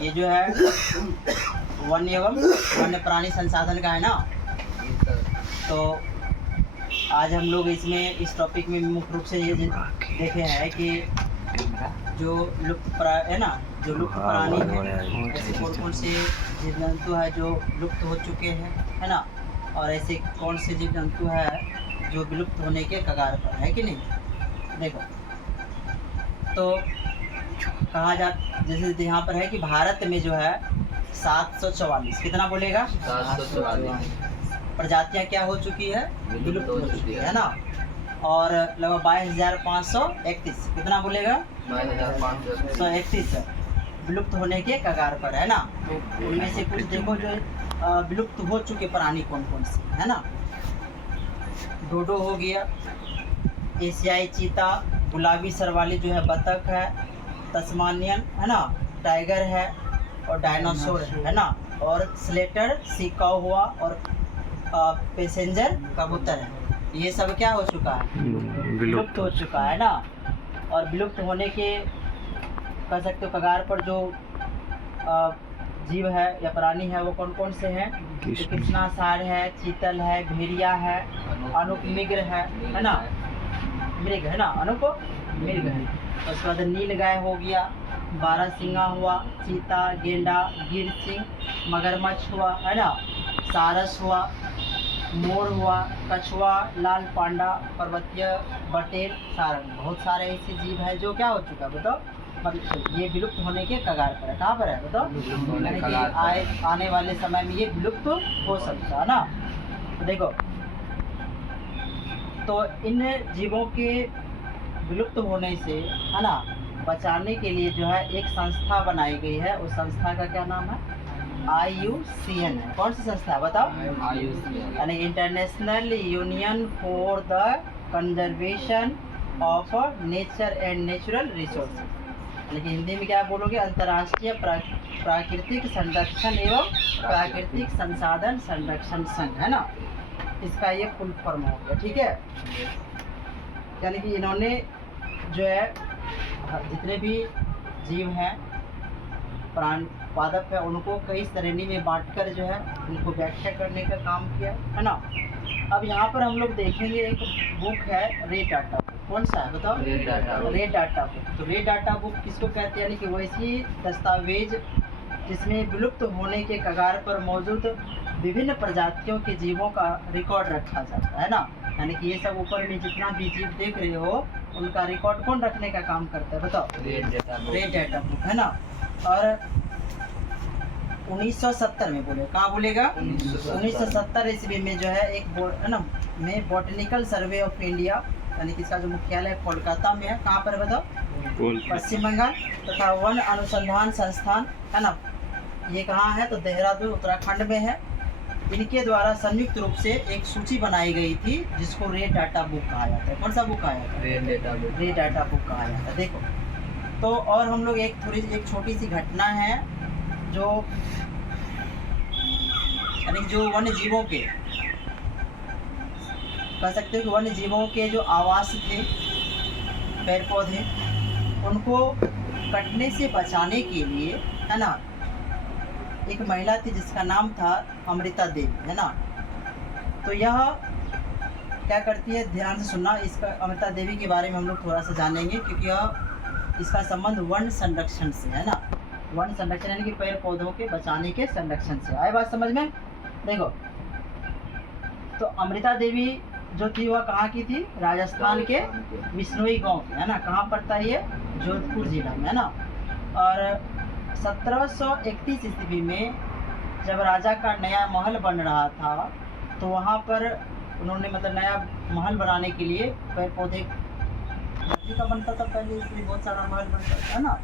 ये जो है वन्य एवं वन्य प्राणी संसाधन का है ना। तो आज हम लोग इसमें इस टॉपिक में मुख्य रूप से ये देखे हैं कि जो लुप्त है ना, जो लुप्त प्राणी है, ऐसे कौन से जीव जंतु है जो लुप्त हो चुके हैं, है ना, और ऐसे कौन से जीव जंतु है जो विलुप्त होने के कगार पर है कि नहीं। देखो तो कहा जा, जैसे यहाँ पर है कि भारत में जो है 744, कितना बोलेगा, 744 प्रजातियाँ क्या हो चुकी है, विलुप्त हो चुकी है ना। और लगभग 22,531, कितना बोलेगा, 22,531 विलुप्त होने के कगार पर है ना। तो उनमें से कुछ देखो जो विलुप्त हो चुके प्राणी कौन कौन से है ना। डोडो हो गया, एशियाई चीता, गुलाबी सर वाली जो है बतख है, तस्मानियन है ना, टाइगर है, और डायनासोर है ना, और स्लेटर सीकाउ हुआ, और पैसेंजर कबूतर है। ये सब क्या हो चुका है, विलुप्त हो चुका है ना। और विलुप्त होने के कह सकते हो कगार पर जो जीव है या प्राणी है वो कौन कौन से हैं, तो कृष्णासार है, चीतल है, भेड़िया है, अनुप मृग है ना, मृग है ना, अनुप मृग है। उसके बाद नील गाय हो गया, बारहसिंगा हुआ, चीता, गेंडा, गिर सिंह, मगरमच्छ हुआ है ना, सारस हुआ, मोर हुआ, कछुआ, लाल पांडा, पर्वतीय बटेर, सारंग। बहुत सारे ऐसे जीव हैं जो क्या हो चुका है बताओ, मतलब ये विलुप्त होने के कगार पर है। कहाँ पर है बताओ, यानी कि आने वाले समय में ये विलुप्त हो सकता है ना। तो देखो तो इन जीवों के विलुप्त होने से है ना बचाने के लिए जो है एक संस्था बनाई गई है। उस संस्था का क्या नाम है, IUCN है। कौन सी संस्था है बताओ, यानी international union for the conservation of nature and natural resources, यानी कि हिंदी में क्या बोलोगे, अंतर्राष्ट्रीय प्राकृतिक संरक्षण एवं प्राकृतिक संसाधन संरक्षण संघ है ना, इसका ये फुल फॉर्म हो गया। ठीक है, यानी कि इन्होंने जो है जितने भी जीव हैं प्राण पादप है उनको कई श्रेणी में बांटकर जो है उनको व्याख्या करने का काम किया है ना। अब यहाँ पर हम लोग देखेंगे एक बुक है रे डाटा बुक। कौन सा है बताओ, रे डाटा बुक। तो रे डाटा बुक किसको कहते हैं, यानी कि वैसी दस्तावेज जिसमें विलुप्त होने के कगार पर मौजूद विभिन्न प्रजातियों के जीवों का रिकॉर्ड रखा जाता है ना। यानी कि ये सब ऊपर में जितना भी जीव देख रहे हो उनका रिकॉर्ड कौन रखने का काम करता है बताओ, रे डाटा बुक है ना। और 1970 में बोले, कहाँ बोलेगा, 1970 ईस्वी में जो है एक है ना में बॉटनिकल सर्वे ऑफ इंडिया, यानी कि इसका जो मुख्यालय कोलकाता में है। कहाँ पर बताओ, पश्चिम बंगाल। तथा वन अनुसंधान संस्थान है ना, ये कहाँ है, तो देहरादून उत्तराखंड में है। इनके द्वारा संयुक्त रूप से एक सूची बनाई गई थी जिसको रे डाटा बुक कहा जाता है। कौन सा बुक कहा जाता है, रे डाटा बुक कहा जाता है। देखो तो और हम लोग एक छोटी सी घटना है जो यानी जो वन्य जीवों के कह सकते हो कि वन्य जीवों के जो आवास थे पेड़ पौधे उनको कटने से बचाने के लिए है ना एक महिला थी जिसका नाम था अमृता देवी है ना। तो यह क्या करती है, ध्यान से सुनना, इसका अमृता देवी के बारे में हम लोग थोड़ा सा जानेंगे क्योंकि यह इसका संबंध वन संरक्षण से है ना। वन संरक्षण यानी कि पेड़ पौधों के बचाने के संरक्षण से। आए बात समझ में। देखो तो अमृता देवी जो थी वह कहाँ की थी, राजस्थान के बिश्नोई गांव की है ना। कहाँ पड़ता है ये, जोधपुर जिला में है ना। और 1731 ईस्वी में जब राजा का नया महल बन रहा था तो वहाँ पर उन्होंने मतलब नया महल बनाने के लिए पेड़ पौधे लकड़ी का बनता था पहले, इसलिए बहुत सारा महल बनता था है ना।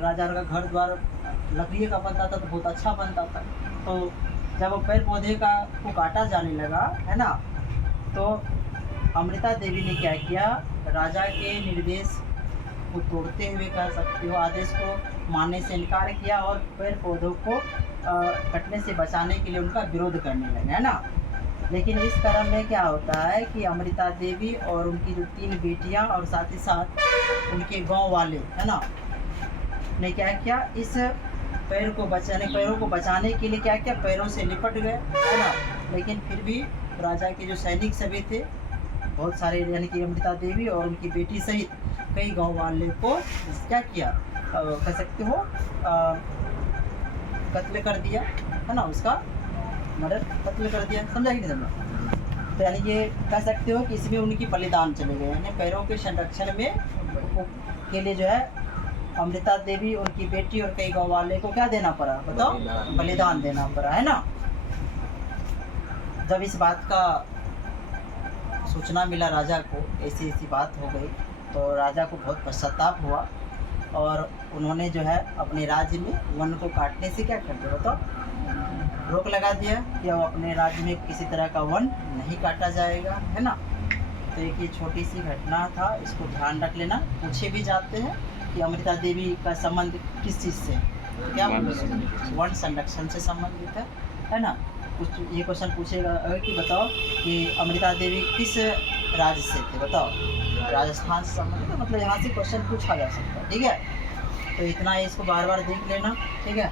राजा का घर द्वार लकड़ी का बनता था तो बहुत अच्छा बनता था। तो जब पेड़ पौधे को काटा जाने लगा है ना, तो अमृता देवी ने क्या किया, राजा के निर्देश को तोड़ते हुए कह सकते हो आदेश को मानने से इनकार किया और पेड़ पौधों को कटने से बचाने के लिए उनका विरोध करने लगे है ना। लेकिन इस क्रम में क्या होता है कि अमृता देवी और उनकी जो 3 बेटियां और साथ ही साथ उनके गांव वाले है ना ने क्या किया, इस पैरों को बचाने के लिए क्या क्या पैरों से लिपट गए, है ना। लेकिन फिर भी राजा के जो सैनिक सभी थे, बहुत सारे, यानी कि अमृता देवी और उनकी बेटी सहित कई गांव वाले को क्या किया, कह सकते हो कत्ल कर दिया, है ना, उसका मर्डर, कत्ल कर दिया। समझा कि नहीं समझा। तो यानी ये कह सकते हो कि इसमें उनकी बलिदान चले गए, यानी पैरों के संरक्षण में के लिए जो है अमृता देवी, उनकी बेटी और कई गाँव वाले को क्या देना पड़ा, बताओ, बलिदान देना पड़ा, है ना। जब इस बात का सूचना मिला राजा को, ऐसी ऐसी बात हो गई, तो राजा को बहुत पश्चाताप हुआ और उन्होंने जो है अपने राज्य में वन को काटने से क्या कर दिया, बताओ, रोक लगा दिया कि अब अपने राज्य में किसी तरह का वन नहीं काटा जाएगा, है ना। तो एक ये छोटी सी घटना था, इसको ध्यान रख लेना। पूछे भी जाते हैं कि अमृता देवी का संबंध किस चीज़ से, तो क्या वन संरक्षण से संबंधित है ना। कुछ ये क्वेश्चन पूछेगा कि बताओ कि अमृता देवी किस राज्य से थे, बताओ, राजस्थान से संबंधित, मतलब यहाँ से क्वेश्चन पूछा जा सकता है, ठीक है। तो इतना ही, इसको बार बार देख लेना, ठीक है।